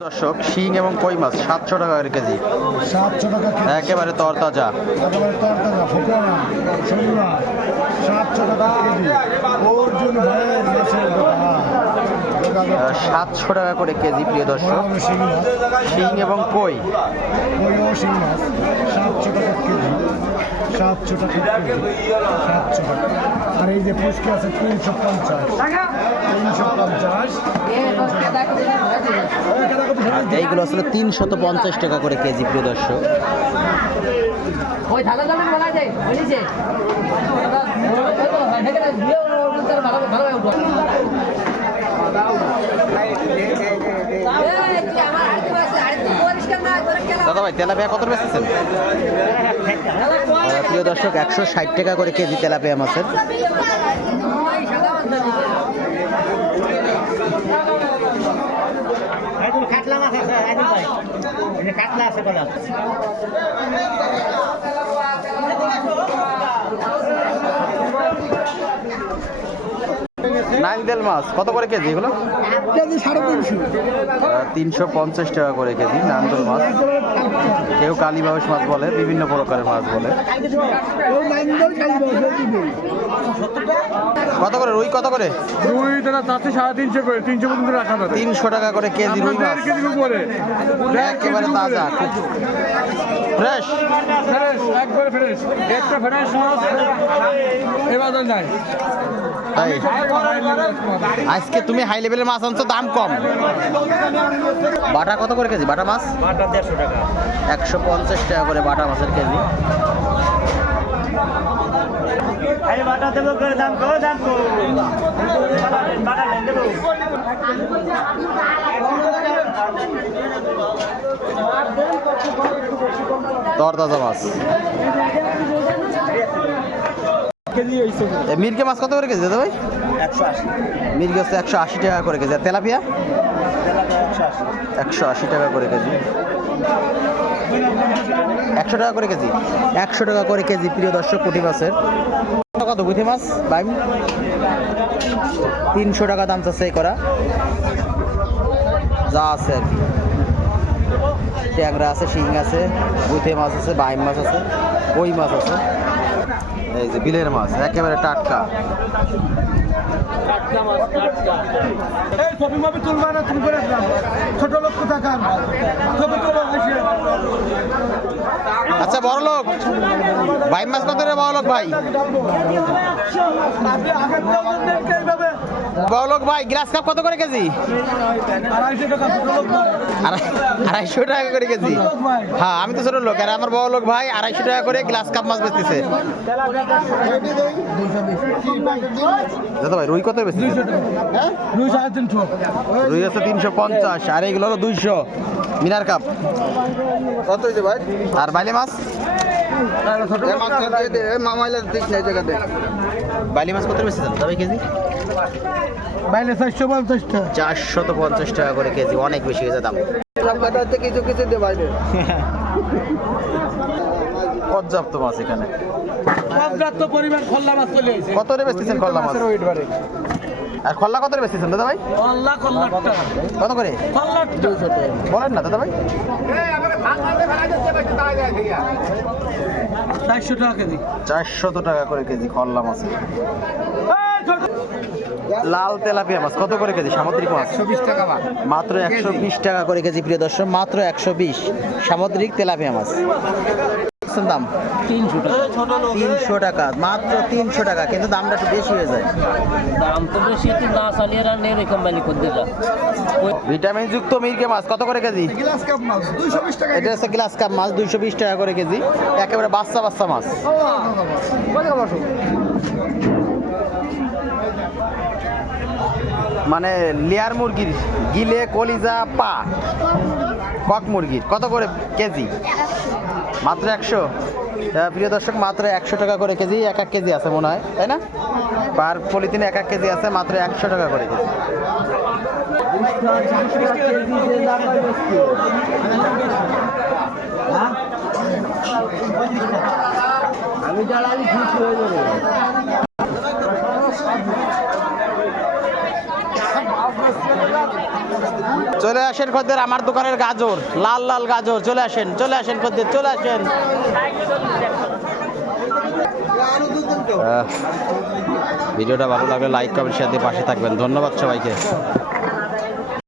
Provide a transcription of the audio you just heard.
দর্শক, শিং এবং কই মাছ 700 টাকা করে কেজি। 700 টাকা কেজি। একেবারে তরতাজা। একেবারে তরতাজা ফোকরা শোলা 700 টাকা কেজি। অর্জুন ভাইয়ের মাছের দোকান। 700 টাকা করে কেজি প্রিয় দর্শক। বড় শিং মাছ, শিং এবং কই। কই ও শিং মাছ 700 টাকা কেজি। 700 টাকা কেজি। 700 টাকা। আর এই যে পুষ্কি আছে 350। 350। আর এইগুলো আসলে 350 টাকা করে কেজি প্রিয় দর্শক। ওই ধালা ধালা বলা যায় বুঝেছে দাদা ভাই, তেলাপিয়া কত বেচতেছেন? প্রিয় দর্শক, 160 টাকা করে কেজি তেলাপিয়া মাছের। কাতলা মাছ আছে আইদিন ভাই এই কাতলা আছে বলা নাইলদেল মাছ কত করে কেজি এগুলো? কেজি 350। 350 টাকা করে কেজি নাইলদেল মাছ। কেউ কালীবাউস মাছ বলে, বিভিন্ন প্রকারের মাছ বলে। কত করে রুই? কত করে? রুই দাদা চাচ্ছে 350 করে, 300 পর্যন্ত রাখা যাবে। 300 টাকা করে কেজি রুই মাছ। কেজির উপরে একেবারে তাজা, ফ্রেশ। ফ্রেশ, একবারে ফ্রেশ। একটা ফ্রেশ মাছ এবার নাই। তাই আজকে তুমি হাই লেভেলের মাছ আনছো, দাম কম। বাটা কত করে কেজি? বাটা মাছ বাটা 150 টাকা 150 টাকা করে বাটা মাছের কেজি। এই বাটা দেব করে দাম কো বাটা দেব তরতাজা মাছ। মিরকে মাছ কত করে কেজি দাদা ভাই? 180 মিরকে হচ্ছে 180 টাকা করে কেজি। আর তেলাপিয়া 180 টাকা করে কেজি। 100 টাকা করে কেজি। 100 টাকা করে কেজি প্রিয় দর্শক পুঁটি মাছের। কত পুঁটি মাছ ভাই? 300 টাকা দাম চাচ্ছে করা যা আছে আর কি। ট্যাংরা আছে, শিং আছে, বুথে মাছ আছে, বাইম মাছ আছে, কই মাছ আছে। এই যে বিলের মাছ একেবারে টাটকা। এই ছবি মাবি তুলবা না, তুমি করে দাও। ছোট লোক কোথাকার ছবি তুলো আসে। আচ্ছা বড় লোক, বাইম মাছ কত রে বড় লোক ভাই? আপনি আগের দোকান থেকে এইভাবে বড় লোক ভাই, গ্লাস কাপ কত করে কেজি? 250 টাকা ছোট লোক ভাই। 250 টাকা করে কেজি। হ্যাঁ, আমি তো ছোট লোক, আর আমার বড় লোক ভাই 250 টাকা করে গ্লাস কাপ মাছ বেচতেছে। দাদা ভাই, রুই কত বেচতেছে? 200 টাকা। রুই 350। রুই আছে 350, আর এইগুলো হলো 200 মিনার কাপ। কত হইছে ভাই? আর বাইলে মাছ? মামাইলা দিস না জায়গাতে। বাইলে মাছ কত বেচতেছেন দাদা ভাই কেজি? বাইলে 450 টাকা। 450 টাকা করে কেজি, অনেক বেশি হয়েছে দাম। কিছু কিছু দে বাইরে। পর্যাপ্ত মাছ এখানে। পর্যাপ্ত পরিমাণ খল্লা মাছ চলে আইছে। কত রে বেচতেছেন খল্লা মাছ? আর খল্লা কত রে বেচতেছেন দাদা ভাই? খল্লা খল্লাটা। কত করে খল্লাটা 200 টাকা। বলেন না দাদা ভাই। 400 টাকা কেজি। 400 টাকা করে কেজি খল্লা মাছ। লাল তেলাপিয়া মাছ কত করে কেজি? সামুদ্রিক মাছ 120 টাকা বা। মাত্র 120 টাকা করে কেজি প্রিয় দর্শক, মাত্র 120 সামুদ্রিক তেলাপিয়া মাছ। দাম 300 টাকা 300 টাকা, মাত্র 300 টাকা, কিন্তু দামটা একটু বেশি হয়ে যায়। দাম তো বেশি তো না চালিয়ে রান্নে এরকম বালি করে দিলা ভিটামিন যুক্ত মিরকে মাছ কত করে কেজি? গ্লাস কাপ মাছ 220 টাকা। এটা হচ্ছে গ্লাস কাপ মাছ 220 টাকা করে কেজি, একেবারে বাচ্চা বাচ্চা মাছ। মানে লেয়ার মুরগির গিলে কলিজা পা, কক মুরগির কত করে কেজি? মাত্র 100। প্রিয় দর্শক, মাত্র 100 টাকা করে কেজি। এক এক কেজি আছে মনে হয়, তাই না? পার পলিথিনে এক এক কেজি আছে, মাত্র 100 টাকা করে কেজি। আমি জ্বালানি ঠিক হয়ে যাবে চলে আসেন খদ্দের, আমার দোকানের গাজর, লাল লাল গাজর, চলে আসেন খদ্দের, চলে আসেন। ভিডিওটা ভালো লাগলে লাইক কমেন্ট শেয়ার দিয়ে পাশে থাকবেন। ধন্যবাদ সবাইকে।